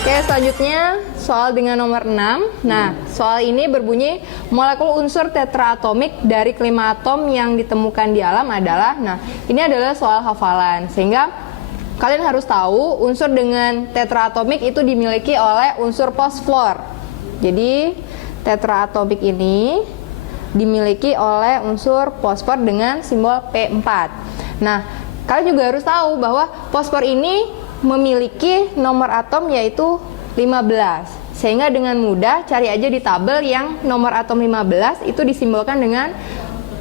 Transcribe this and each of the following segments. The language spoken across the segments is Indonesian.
Oke, selanjutnya soal dengan nomor 6. Nah, soal ini berbunyi molekul unsur tetraatomik dari kelima atom yang ditemukan di alam adalah. Nah, ini adalah soal hafalan, sehingga kalian harus tahu unsur dengan tetraatomik itu dimiliki oleh unsur fosfor. Jadi, tetraatomik ini dimiliki oleh unsur fosfor dengan simbol P4. Nah, kalian juga harus tahu bahwa fosfor ini memiliki nomor atom yaitu 15. Sehingga dengan mudah cari aja di tabel yang nomor atom 15 itu disimbolkan dengan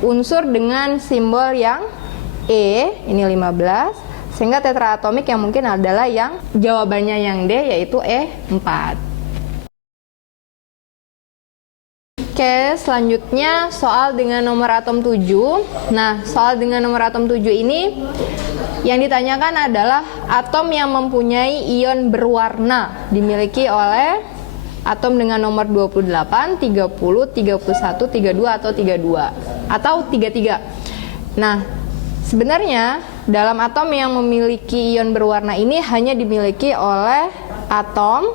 unsur dengan simbol yang E, ini 15. Sehingga tetraatomik yang mungkin adalah yang jawabannya yang D yaitu E4. Oke, selanjutnya soal dengan nomor atom 7. Nah, soal dengan nomor atom 7 ini yang ditanyakan adalah atom yang mempunyai ion berwarna dimiliki oleh atom dengan nomor 28, 30, 31, 32 atau 32 atau 33. Nah, sebenarnya dalam atom yang memiliki ion berwarna ini hanya dimiliki oleh atom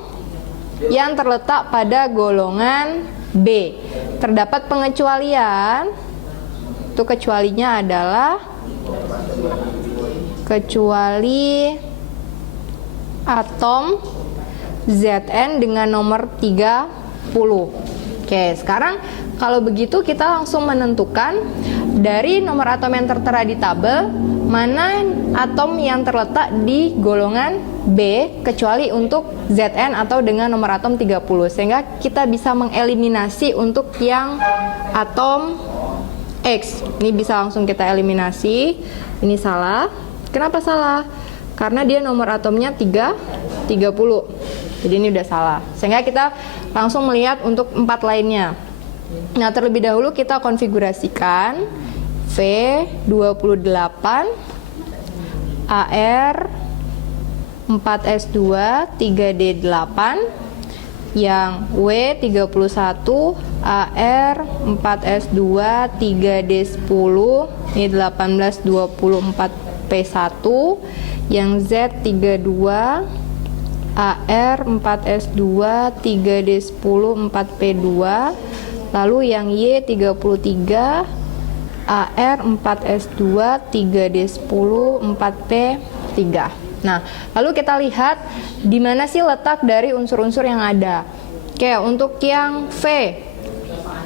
yang terletak pada golongan B. Terdapat pengecualian. Itu kecualinya adalah kecuali atom Zn dengan nomor 30. Oke, sekarang kalau begitu kita langsung menentukan dari nomor atom yang tertera di tabel mana atom yang terletak di golongan B kecuali untuk Zn atau dengan nomor atom 30, sehingga kita bisa mengeliminasi untuk yang atom X. Ini bisa langsung kita eliminasi. Ini salah. Kenapa salah? Karena dia nomor atomnya 30. Jadi ini udah salah. Sehingga kita langsung melihat untuk 4 lainnya. Nah, terlebih dahulu kita konfigurasikan V28 AR 4S2 3D8 yang W31 AR 4S2 3D10 ini 1824P1 yang Z32 AR 4S2 3D10 4P2 lalu yang Y33 AR 4S2 3D10 4P3. Nah, lalu kita lihat di mana sih letak dari unsur-unsur yang ada. Oke, untuk yang V,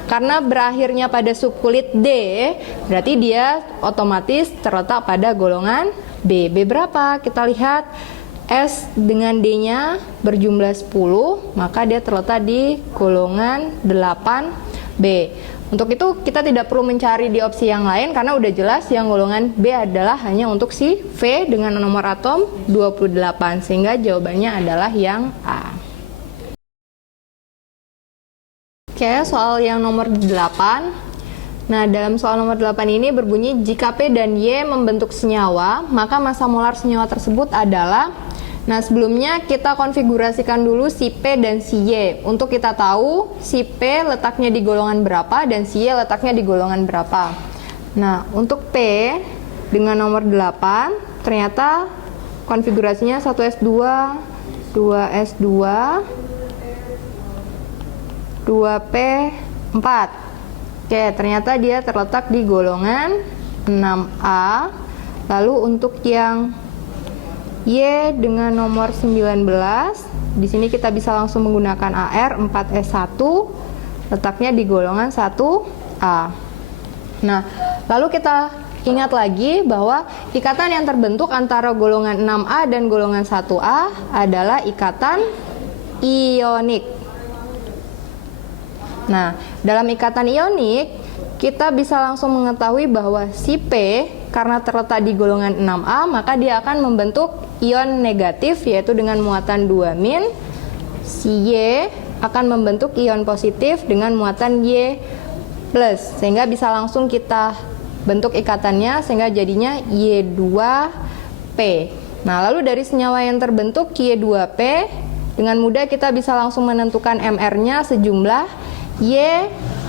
karena berakhirnya pada subkulit D, berarti dia otomatis terletak pada golongan B. B berapa? Kita lihat S dengan D-nya berjumlah 10, maka dia terletak di golongan 8B. Untuk itu kita tidak perlu mencari di opsi yang lain karena udah jelas yang golongan B adalah hanya untuk si V dengan nomor atom 28, sehingga jawabannya adalah yang A. Oke, soal yang nomor 8. Nah, dalam soal nomor 8 ini berbunyi jika P dan Y membentuk senyawa, maka massa molar senyawa tersebut adalah. Nah, sebelumnya kita konfigurasikan dulu si P dan si Y. Untuk kita tahu si P letaknya di golongan berapa dan si Y letaknya di golongan berapa. Nah, untuk P dengan nomor 8, ternyata konfigurasinya 1S2, 2S2, 2P4. Oke, ternyata dia terletak di golongan 6A. Lalu untuk yang Y dengan nomor 19, di sini kita bisa langsung menggunakan AR 4S1, letaknya di golongan 1A. Nah, lalu kita ingat lagi bahwa ikatan yang terbentuk antara golongan 6A dan golongan 1A adalah ikatan ionik. Nah, dalam ikatan ionik, kita bisa langsung mengetahui bahwa si P karena terletak di golongan 6A, maka dia akan membentuk ion negatif yaitu dengan muatan 2-. Si Y akan membentuk ion positif dengan muatan Y+, sehingga bisa langsung kita bentuk ikatannya sehingga jadinya Y2P. Nah, lalu dari senyawa yang terbentuk Y2P, dengan mudah kita bisa langsung menentukan MR-nya sejumlah Y,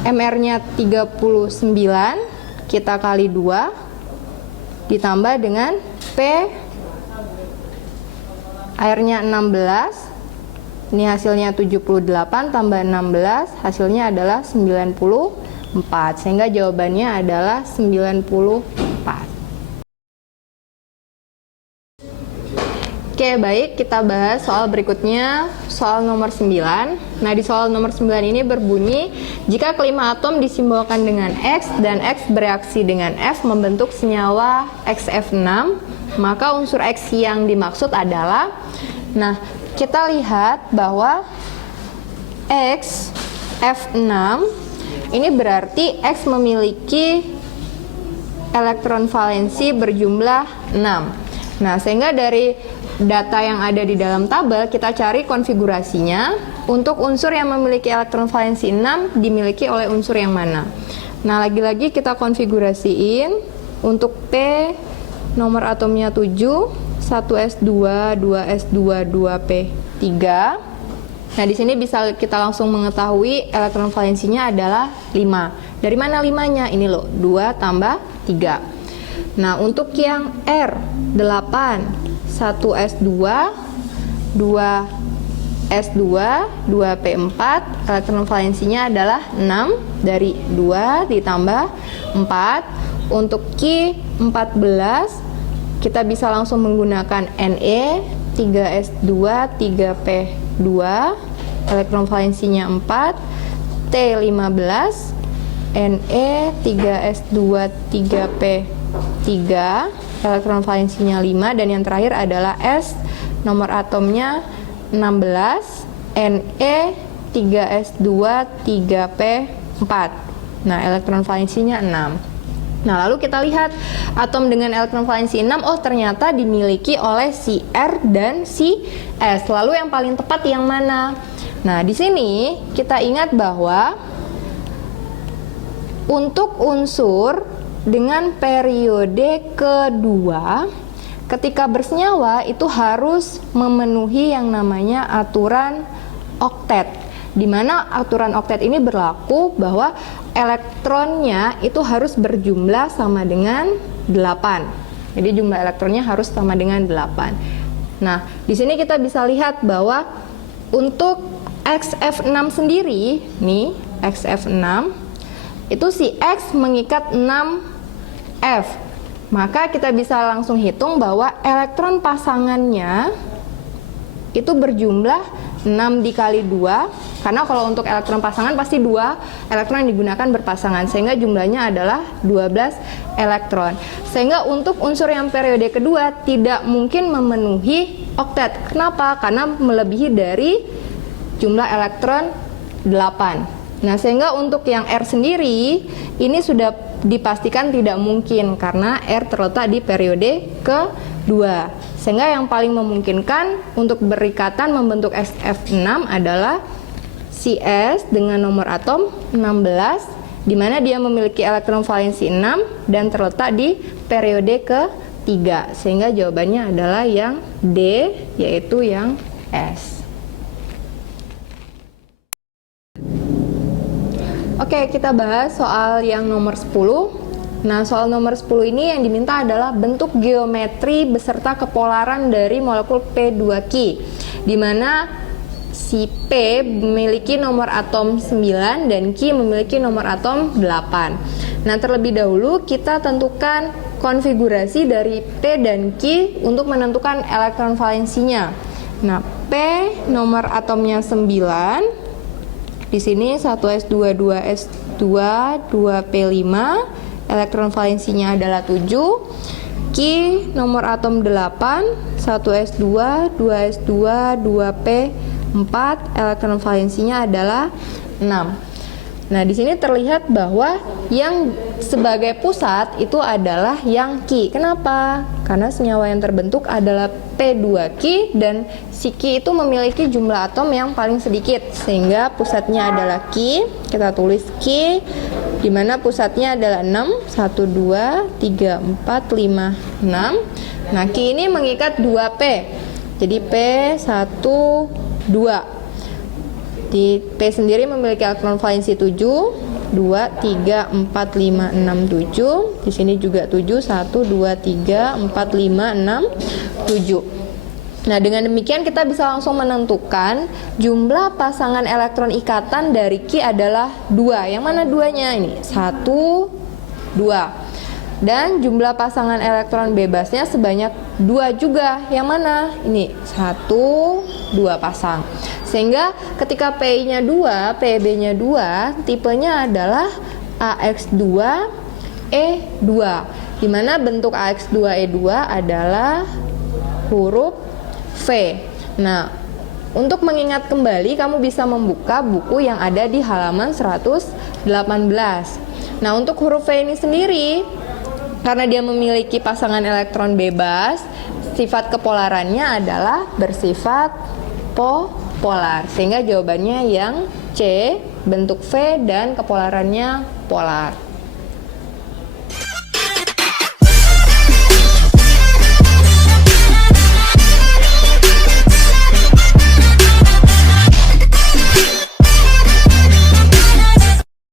MR-nya 39, kita kali 2 ditambah dengan P airnya 16. Ini hasilnya 78 tambah 16, hasilnya adalah 94. Sehingga jawabannya adalah 94. Oke, baik, kita bahas soal berikutnya, soal nomor 9. Nah, di soal nomor 9 ini berbunyi, jika kelima atom disimbolkan dengan X dan X bereaksi dengan F membentuk senyawa XF6, maka unsur X yang dimaksud adalah, nah, kita lihat bahwa X F6 ini berarti X memiliki elektron valensi berjumlah 6. Nah, sehingga dari data yang ada di dalam tabel kita cari konfigurasinya untuk unsur yang memiliki elektron valensi 6 dimiliki oleh unsur yang mana. Nah, lagi-lagi kita konfigurasiin untuk P nomor atomnya 7, 1s2, 2s2, 2p3. Nah, di sini bisa kita langsung mengetahui elektron valensinya adalah 5. Dari mana 5-nya? Ini loh, 2 tambah 3. Nah, untuk yang R8, 1s2, 2s2, 2p4, elektron valensinya adalah 6. Dari 2 ditambah 4. Untuk Q14, kita bisa langsung menggunakan Ne, 3s2, 3p2, elektron valensinya 4, T15, Ne, 3s2, 3p3, elektron valensinya 5, dan yang terakhir adalah S, nomor atomnya 16, Ne, 3s2, 3p4. Nah, elektron valensinya 6. Nah, lalu kita lihat atom dengan elektron valensi 6, oh ternyata dimiliki oleh si R dan si S. Lalu yang paling tepat yang mana? Nah, di sini kita ingat bahwa untuk unsur dengan periode kedua, ketika bersenyawa itu harus memenuhi yang namanya aturan oktet. Di mana aturan oktet ini berlaku bahwa elektronnya itu harus berjumlah sama dengan 8. Jadi jumlah elektronnya harus sama dengan 8. Nah, di sini kita bisa lihat bahwa untuk XF6 sendiri, nih XF6, itu si X mengikat 6F. Maka kita bisa langsung hitung bahwa elektron pasangannya itu berjumlah 6 dikali 2, karena kalau untuk elektron pasangan pasti 2 elektron yang digunakan berpasangan, sehingga jumlahnya adalah 12 elektron. Sehingga untuk unsur yang periode kedua tidak mungkin memenuhi oktet. Kenapa? Karena melebihi dari jumlah elektron 8. Nah, sehingga untuk yang R sendiri ini sudah dipastikan tidak mungkin karena R terletak di periode kedua. Sehingga yang paling memungkinkan untuk berikatan membentuk XF6 adalah CS dengan nomor atom 16, di mana dia memiliki elektron valensi 6 dan terletak di periode ketiga. Sehingga jawabannya adalah yang D, yaitu yang S. Oke, kita bahas soal yang nomor 10. Nah, soal nomor 10 ini yang diminta adalah bentuk geometri beserta kepolaran dari molekul P2Ki, di mana si P memiliki nomor atom 9 dan Ki memiliki nomor atom 8. Nah, terlebih dahulu kita tentukan konfigurasi dari P dan Ki untuk menentukan elektron valensinya. Nah, P nomor atomnya 9. Di sini 1s2, 2s2, 2p5. Elektron valensinya adalah 7. Ki nomor atom 8, 1s2, 2s2, 2p4, elektron valensinya adalah 6. Nah, di sini terlihat bahwa yang sebagai pusat itu adalah yang Ki. Kenapa? Karena senyawa yang terbentuk adalah P2Ki dan si Ki itu memiliki jumlah atom yang paling sedikit, sehingga pusatnya adalah Ki. Kita tulis Ki, di mana pusatnya adalah 6, 1, 2, 3, 4, 5, 6. Nah, Ki ini mengikat 2P. Jadi P1, 2. Di P sendiri memiliki elektron valensi 7, 2, 3, 4, 5, 6, 7. Di sini juga 7, 1, 2, 3, 4, 5, 6, 7. Nah, dengan demikian kita bisa langsung menentukan jumlah pasangan elektron ikatan dari Ki adalah 2. Yang mana duanya? Ini 1, 2. Dan jumlah pasangan elektron bebasnya sebanyak 2 juga. Yang mana? Ini 1, 2 pasang. Sehingga ketika PI-nya 2, PB-nya 2, tipenya adalah AX2E2. Di mana bentuk AX2E2 adalah huruf V. Nah, untuk mengingat kembali, kamu bisa membuka buku yang ada di halaman 118. Nah, untuk huruf V ini sendiri, karena dia memiliki pasangan elektron bebas, sifat kepolarannya adalah bersifat polar. Sehingga jawabannya yang C, bentuk V dan kepolarannya polar.